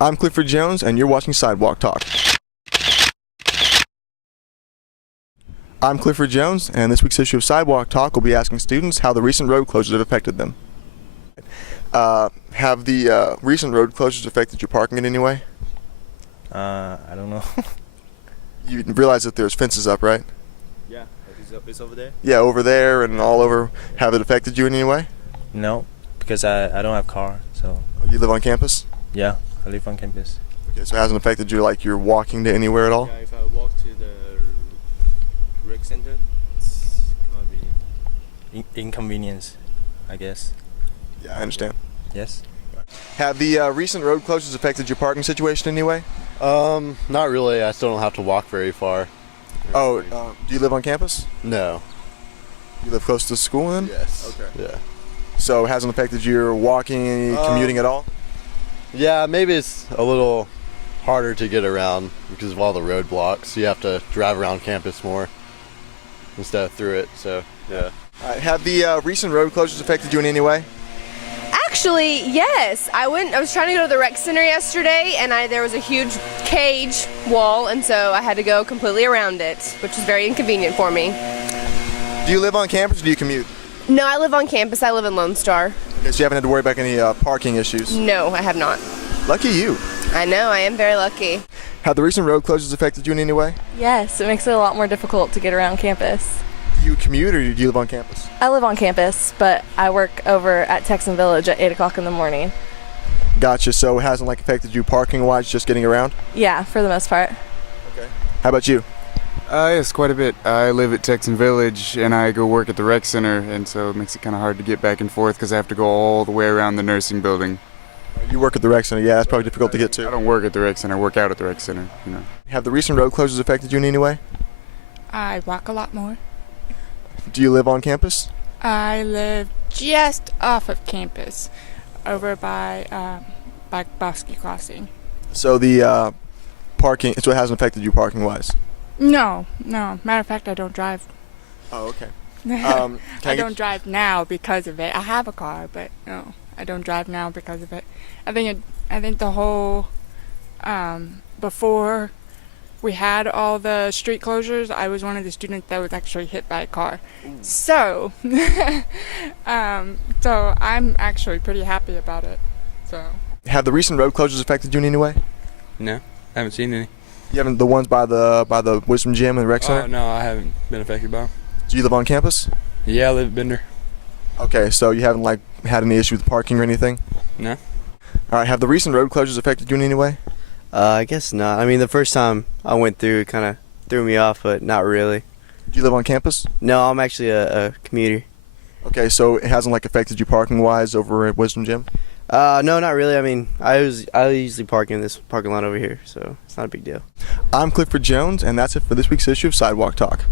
I'm Clifford Jones, and you're watching Sidewalk Talk. I'm Clifford Jones, and this week's issue of Sidewalk Talk will be asking students how the recent road closures have affected them. Have the recent road closures affected your parking in any way? I don't know. You realize that there's fences up, right? Yeah, it's over there? Yeah, over there and all over. Have it affected you in any way? No, because I don't have car, so You live on campus? yeah, I live on campus. Okay, so it hasn't affected you like you're walking to anywhere at all? Yeah, if I walk to the rec center, it's gonna be inconvenience, I guess. Yeah, I understand. Yes. Have the recent road closures affected your parking situation in any way? Not really. I still don't have to walk very far. Oh, do you live on campus? No. You live close to the school then? Yes. Okay. Yeah. So it hasn't affected your walking, commuting at all? Yeah, maybe it's a little harder to get around because of all the roadblocks. You have to drive around campus more instead of through it, so yeah. Have the recent road closures affected you in any way? Actually, yes. I was trying to go to the rec center yesterday, and there was a huge cage wall, and so I had to go completely around it, which is very inconvenient for me. Do you live on campus or do you commute? No, I live on campus. I live in Lone Star. Okay, so you haven't had to worry about any parking issues? No, I have not. Lucky you. I know, I am very lucky. Have the recent road closures affected you in any way? Yes, it makes it a lot more difficult to get around campus. Do you commute or do you live on campus? I live on campus, but I work over at Texan Village at 8 o'clock in the morning. Gotcha, so it hasn't like affected you parking-wise, just getting around? Yeah, for the most part. Okay. How about you? Yes, quite a bit. I live at Texan Village, and I go work at the rec center, and so it makes it kind of hard to get back and forth because I have to go all the way around the nursing building. You work at the rec center, yeah, that's probably difficult to get I to. don't work at the rec center, I work out at the rec center, you know. Have the recent road closures affected you in any way? I walk a lot more. Do you live on campus? I live just off of campus, over by Bosque Crossing. So the parking, so it hasn't affected you parking-wise? No. Matter of fact, I don't drive. Oh, okay. I don't drive now because of it. I have a car, but no, I don't drive now because of it. I think the whole before we had all the street closures, I was one of the students that was actually hit by a car. So, so I'm actually pretty happy about it. So. Have the recent road closures affected you in any way? No, I haven't seen any. You haven't, the ones by the Wisdom Gym and Rec Center? Oh, no, I haven't been affected by them. Do you live on campus? Yeah, I live at Bender. Okay, so you haven't like had any issue with parking or anything? No. All right, have the recent road closures affected you in any way? I guess not. I mean, the first time I went through, it kind of threw me off, but not really. Do you live on campus? No, I'm actually a commuter. Okay, so it hasn't like affected you parking-wise over at Wisdom Gym? No, not really. I mean, I usually park in this parking lot over here, so it's not a big deal. I'm Clifford Jones, and that's it for this week's issue of Sidewalk Talk.